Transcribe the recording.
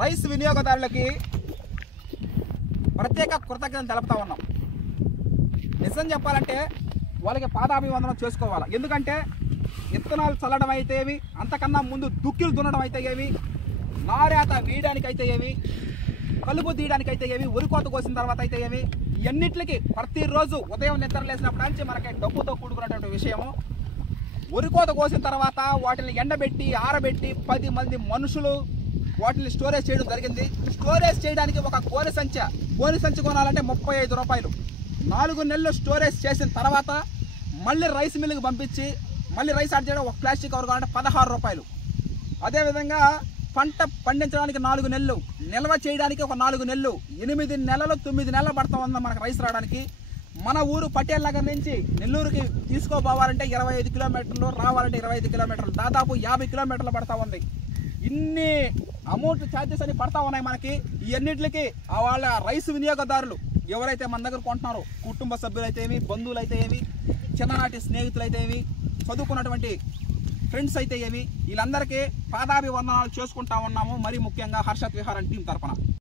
Rice వినియోగదారులకి ప్రత్యేక కృతజ్ఞతలు తెలుపుతా ఉన్నాం. నిజం చెప్పాలంటే వాళ్ళకి పాదాభివందనం చేసుకోవాలి. ఎందుకంటే విత్తనాలు చల్లడం అయితే ఏవి, అంతకన్నా ముందు దుక్కిలు దున్నడం అయితే ఏవి, నారేత వేయడానికి అయితే ఏవి, కలుపు తీయడానికి అయితే ఏవి, ఉరికోత కోసిన తర్వాత అయితే ఏవి, ఇవన్నిటికి ప్రతిరోజు ఉదయం నిద్ర లేసినప్పటి నుంచి మనకి డబ్బుతో కూడుకున్నటువంటి విషయము. ఉరికోత కోసిన తర్వాత వాటిని ఎండబెట్టి ఆరబెట్టి 10 మంది మనుషులు వాటిని స్టోరేజ్ చేయడం జరిగింది. స్టోరేజ్ చేయడానికి ఒక గోనె సంచి కొనాలంటే 35 రూపాయలు. 4 నెలలు స్టోరేజ్ చేసిన తర్వాత మళ్ళీ రైస్ మిల్లుకి పంపించి మళ్ళీ రైస్ యాడ్ చేయడం ఒక ప్లాస్టిక్ కవర్ కావాలంటే 16 రూపాయలు. అదేవిధంగా పంట పండించడానికి 4 నెలలు, నిల్వ చేయడానికి ఒక 4 నెలలు, 8 నెలలు 9 నెలలు పడతా ఉంది మనకు రైస్ రావడానికి. మన ఊరు పటేల్ నగర్ నుంచి నెల్లూరుకి తీసుకోపోవాలంటే 25 కిలోమీటర్లు, రావాలంటే 25 కిలోమీటర్లు, దాదాపు 50 కిలోమీటర్లు పడతా ఉంది. ఇన్ని అమౌంట్ ఛార్జెస్ అని పడతా ఉన్నాయి మనకి. ఇవన్నిటికి వాళ్ళ రైస్ వినియోగదారులు ఎవరైతే మన దగ్గర కొంటున్నారో, కుటుంబ సభ్యులు అయితే ఏమి, బంధువులు అయితే ఏమి, చిన్ననాటి స్నేహితులు అయితే ఏమి, చదువుకున్నటువంటి ఫ్రెండ్స్ అయితే ఏమి, వీళ్ళందరికీ పాదాభివందనాలు చేసుకుంటా ఉన్నాము. మరి ముఖ్యంగా హర్షత్ విహారం టీం తరఫున.